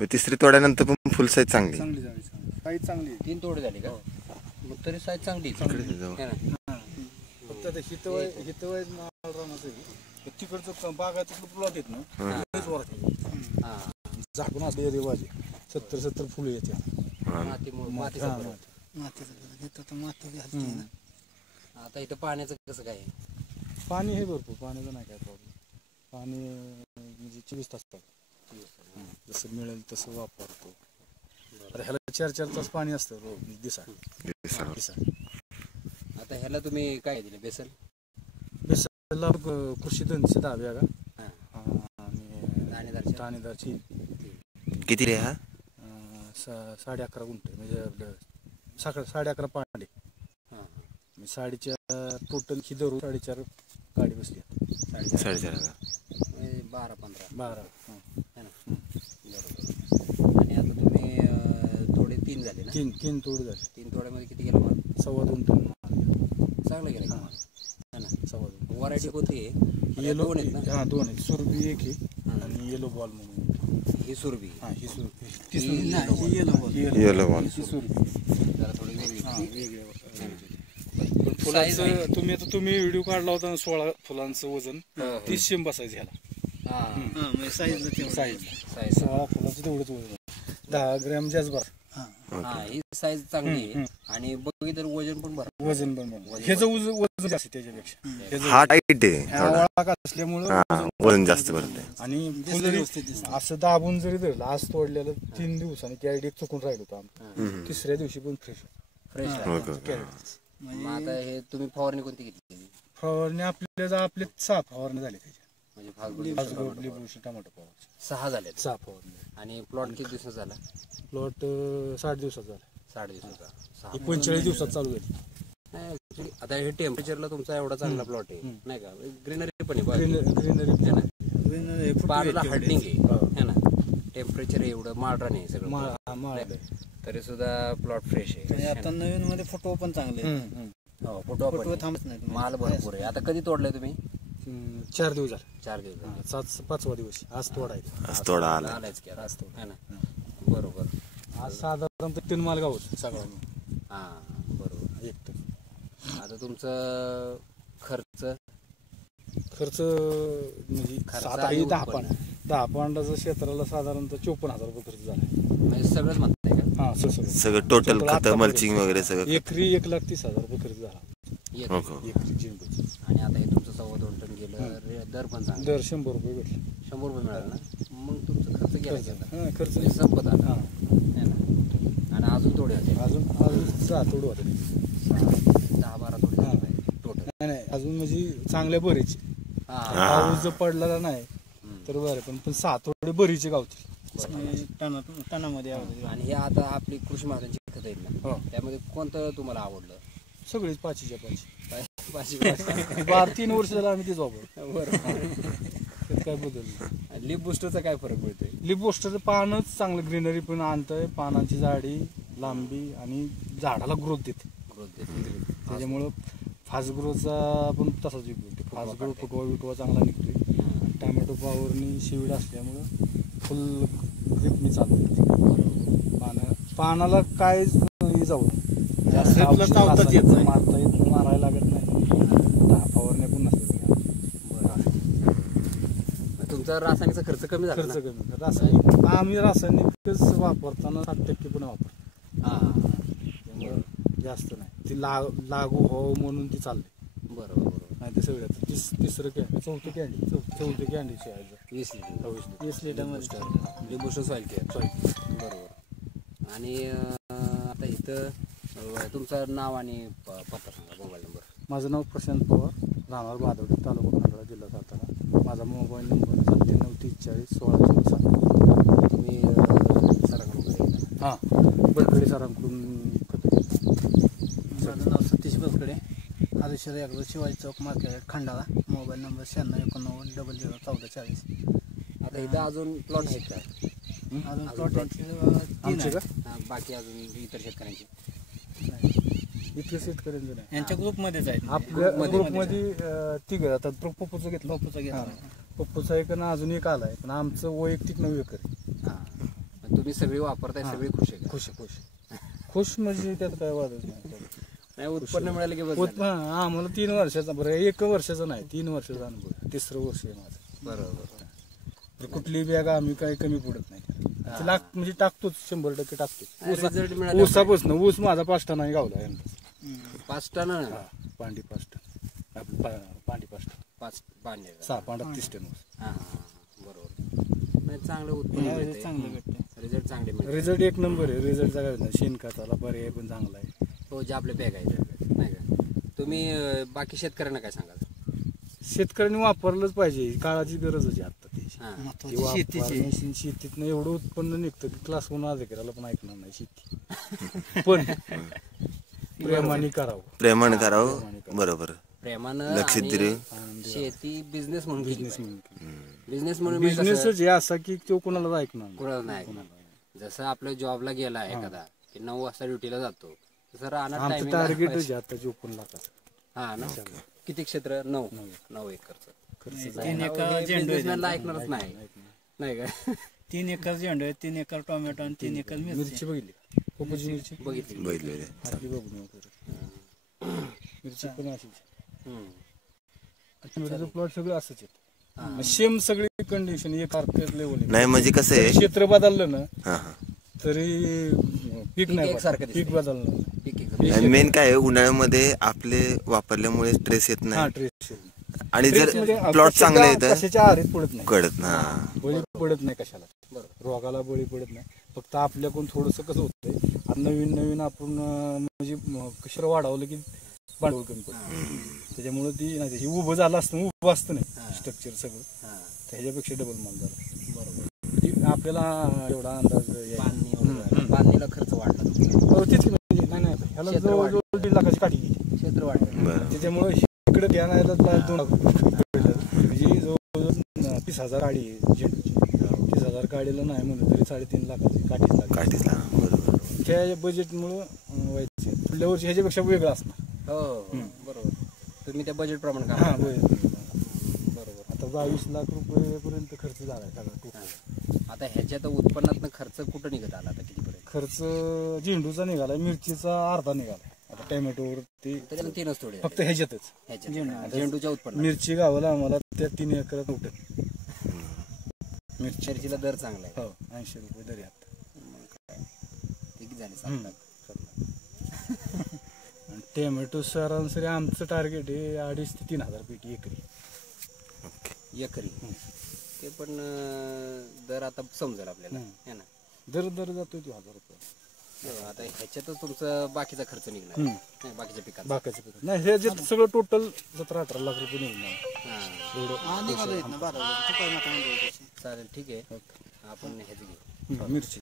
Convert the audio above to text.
तिसरी तोड्यानंतर पण फुल साईज चांगली झाली साईज चांगली 3 तोडे झाले का मग तरी साईज चांगली फक्त ते हितवय माल राहणार तिकडचं बागाचं प्लॉट येत ना झाकून असले रिवाज 70 फुलं येते आता इथं पाण्याचं कसं काय पाणी हे भरपूर पाण्याचं नाही काय प्रॉब्लेम पाणी म्हणजे 24 तास जसं मिळेल तसं वापरतो ह्याला 4 तास पाणी असतं रोज दिसा आता ह्याला तुम्ही काय दिले बेसनला कृषी धनचे दावे का आणि दाणेदारची किती रे हा 11.5 गुंठे म्हणजे 11.5 पांडे 4.5 टोटल ही धरून 4.5 गाडी बसली 4.5 12 है ना बरोबर आणि आता तुम्ही थोडे 3 झाले ना 3 तोडे झाले 3 तोड्यामध्ये किती गेला माल 2.25 टन चांगलं गेलं है ना 2.25 व्हरायटी कोणती आहे येलो आहेत ना दोन आहेत सुरभी एक आहे आणि येलो बॉल म्हणून ही सुरभी ही सुरभी येलो बॉल सुरभी जरा थोडी वेगळी फुलांचं तुम्ही व्हिडिओ काढला होता 16 फुलांचं वजन 30 शेंब बसायचं ह्याला साईज 16 फुलांचं तेवढंच वजन 10 ग्रॅम जास्त बरं ही साईज चांगली आहे आणि बघितलं वजन पण बरं वजन ह्याचं वजन जास्त त्याच्यापेक्षा हा टाईट आहे असल्यामुळं वजन जास्त भरते आणि असं दाबून जरी धरलं आज तोडलेलं 3 दिवसांनी कॅरेट चुकून राहिलं होतं आमचं तिसऱ्या दिवशी पण फ्रेश कॅरेट मग आता हे तुम्ही फवारणी कोणती घेतली फवारणी आपले 6 फवारणी झाले त्याच्या म्हणजे लिंबूशी टमाटो फवारणी 6 झाले 6 फवारणी आणि प्लॉट किती दिवसात झाला प्लॉट 60 दिवसात झाला 60 दिवसाचा 45 दिवसात चालू झाली आता हे टेम्परेचरला तुमचा एवढा चांगला प्लॉट आहे नाही का ग्रीनरी पण ग्रीनरी पानाला हार्डनिंग आहे ना टेम्परेचर एवढं माळरान आहे सगळं तरी सुद्धा प्लॉट फ्रेश आहे आता नवीन मध्ये फोटो पण चांगले फोटो थांबत नाही माल भरपूर आहे आता कधी तोडलाय तुम्ही 4 दिवस झाले 4 दिवस 5वा दिवस आज तोडायचा आज तोडा आला आलायच की आज तोड है ना बरोबर आज साधारणतः 3 माल गावत सगळा बरोबर 1 टन आता तुमचं खर्च म्हणजे 10 पांडाचं क्षेत्राला साधारणतः 54,000 रुपये खर्च झाला म्हणजे सगळंच म्हणताय का सगळं टोटल खत मल्चिंग वगैरे सगळं एकरी 1,30,000 रुपये खर्च झाला एकरी झेंडूचं आणि आता हे तुमचं 2.25 टन गेलं दर पण चांगला दर 100 रुपये भेटले 100 रुपये मिळाला ना मग तुमचं खर्च गेला खर्च संपत आला आणि अजून थोडे होते अजून 6 तोडू होते 10-12 थोडे टोटल नाही अजून म्हणजे चांगल्या बरीचे पाऊस जर पडलेला नाही तर बरं पण 6 थोडे बरीचे गावतील टनामध्ये आणि हे आता आपली कृषी महाराजांची खत आहेत ना त्यामध्ये कोणतं तुम्हाला आवडलं सगळीच 5च्या 5 3 वर्ष झालं आम्ही ते वापरतो बरं काय बदल लिप बुस्टरचा काय फरक पडतोय लिप बुस्टरचं पानच चांगलं ग्रीनरी पण आणतंय पानांची जाडी लांबी आणि झाडाला ग्रोथ देते त्याच्यामुळं फास्ट ग्रोथचा पण तसाच उपयोग फास्ट ग्रोथ फुटवा चांगला निघतोय टोमॅटो पावरनी शिवीड असल्यामुळं फुल ग्रिपनी चालतो पानाला काय जाऊ मारायला लागत नाही फवारण्या पण नसतात तुमचा रासायनिकचा खर्च कमी झाला खर्च कमी रासायनिक आम्ही रासायनिकच वापरताना 60% पण वापरतो जास्त नाही ती लागू हो म्हणून ती चालली बरोबर नाही ते सगळ्यात तिसरं कॅन्डी चौथी कॅन्डीची आहे 20 लिटर मध्ये बुस्टर सॉइल केअर बरोबर आणि आता इथं तुमचं नाव आणि पत्ता सांगा मोबाईल नंबर माझं नाव प्रशांत पवार राहणार भादवडी तालुका खंडाळा जिल्हा सातारा माझा मोबाईल नंबर 9743 1607 तुम्ही सरांकडून बडकडे सरांकडून माझं नाव सतीश बडकडे हरेश्वर यागलो शिवाजी चौक मार्केट खंडाळा मोबाईल नंबर 9689 001440 आता इथं अजून प्लॉट आहेत का अजून प्लॉट आमचे का बाकी अजून इतर शेतकऱ्यांचे इतके शेतकऱ्यांचे नाही यांच्या ग्रुपमध्येच आहेत आपल्या ग्रुपमध्ये तिघ आता पप्पूचं घेतलं पप्पूचा एक आणि अजून एक आलाय पण आमचं वैयक्तिक 9 एकर तुम्ही सगळी वापरताय, सगळी खुश आहे का? खुश म्हणजे त्यात काय वादच नाही. नाही, उत्पन्न मिळालं की बस झालं. आम्हाला 3 वर्षाचा, बरं 1 वर्षाचा नाही, 3 वर्षाचा अनुभव आहे. 3रं वर्ष आहे माझं. बरोबर. तर कुठली बॅग आम्ही काही कमी पडत नाही. म्हणजे टाकतोच, 100% टाकतो. रिझल्ट मिळाला ऊसापासून ऊस माझा 5 टन गावला यंदा. 5 टन पांडी 5 टन, पांडी 5 टन, 5 पाणी 6 पांडा 30 टन ऊस. हा बरोबर. नाही, चांगलं उत्पन्न चांगलं भेटते. रिझल्ट चांगले मिळते. रिझल्ट 1 नंबर आहे. रिझल्टचा काय नाही, शेणखताला पर्याय पण चांगला आहे. हो, जे आपले बॅग आहेत नाही का. तुम्ही बाकी शेतकऱ्यांना काय सांगाल? शेतकऱ्यांनी वापरलंच पाहिजे, काळाची गरज आहे आता त्याची. हा. महत्वाची शेतीतनं एवढं उत्पन्न निघतं की क्लास 1 अधिकाऱ्याला पण ऐकणार नाही शेती. पण प्रेमाने करावं. प्रेमाने करावं. बरोबर. प्रेमानं लक्ष आणि दिले. शेती बिझनेस म्हणून बिझनेस बिझनेस म्हणून म्हणजे कसं, बिझनेसच आहे असा की तो कोणाला ऐकणार नाही. कुणाला नाही ऐकणार. जसं आपल्या जॉबला गेला एखादा की 9 वाजता ड्युटीला जातो, तसं राहणार आमचं टायमिंग. टार्गेट आहे आता 54 लाखाचं. हा ना. किती क्षेत्र? 9 एकरचं. 3 एकर झेंडू आहे. बिझनेसमॅनला ऐकणारच नाही, नाही का. 3 एकर झेंडू आहे, 3 एकर टोमॅटो आणि 3 एकर मिरची. मिरची बघितली, कोकोची मिरची बघितली. बघितलेले. आपली बघून वगैरे. मिरची पण अशीच. मिरचीचं प्लॉट सगळं असंच आहे. सेम सगळी कंडिशन एक सारखंच लेवल आहे. नाही म्हणजे कसं आहे. क्षेत्र बदललं ना हा हा. तरी पीक नाही एकसारखं बदललं. पीक बदललं. एक एकर. मेन काय आहे, उन्हाळ्यामध्ये आपले वापरल्यामुळे स्ट्रेस येत हा नाही. ट्रेस आणि जर प्लॉट चांगले येतं कशाच्या आहारीत पडत नाही, कळत ना. बळी पडत नाही कशाला. रोगाला बळी पडत नाही. फक्त आपल्याकडून थोडस कसं होतंय, आता नवीन आपण म्हणजे कशाला वाढवलं की भांडवल कमी पडतं. त्याच्यामुळे ती नाही, हे उभं झालं असतं, उभं असतं नाही स्ट्रक्चर सगळं, त्याच्यापेक्षा डबल माल झाला. बरोबर. आपल्याला एवढा अंदाज बांधणीला खर्च वाढला. तेच म्हणजे नाही ह्याला जवळजवळ 1.5 लाखाची काठी गेली. क्षेत्र वाढलं. बरं. त्याच्यामुळे इकडे घ्यायला 2 लाख म्हणजे जवळजवळ 30,000 गाडी आहे झेंडूची. 30,000 गाडीला नाही म्हणलं तरी 3.5 लाखाची काठीच ला. बरोबर. त्या बजेटमुळं व्हायचं. पुढल्या वर्षी ह्याच्यापेक्षा वेगळं असणार. हो बरोबर. तुम्ही त्या बजेट प्रमाणे हा काम बरोबर. आता 22 लाख रुपयेपर्यंत खर्च झाला सगळा टोटल. आता ह्याच्यात उत्पन्नात खर्च कुठं निघत आला आता कितीपर्यंत? खर्च झेंडूचा निघाला, मिरचीचा अर्धा निघाला. आता टोमॅटोवर ते त्याच्यात 3च थोडे फक्त ह्याच्यातच. ह्याच्यात झेंडूच्या उत्पन्न. मिरची गावाला आम्हाला त्या 3 एकरात उठत. मिरचीला दर चांगला आहे. हो 80 रुपये दर आहे आता. ते किती झाले? 7 लाख. आणि टोमॅटो सरासरी आमचं टार्गेट आहे 2,500 ते 3,000 पेटी एकरी. एकरी. ते पण दर आता समजेल आपल्याला, है ना. दर जातोय तो 1,000 रुपये. आता ह्याच्यातच तुमचा बाकीचा खर्च निघणार नाही, बाकीच्या पिकात. बाकीचं पिक नाही, हे जे सगळं टोटल 17-18 लाख रुपये निघणार. चालेल, ठीक आहे. आपण ह्याच घेऊ. मिरची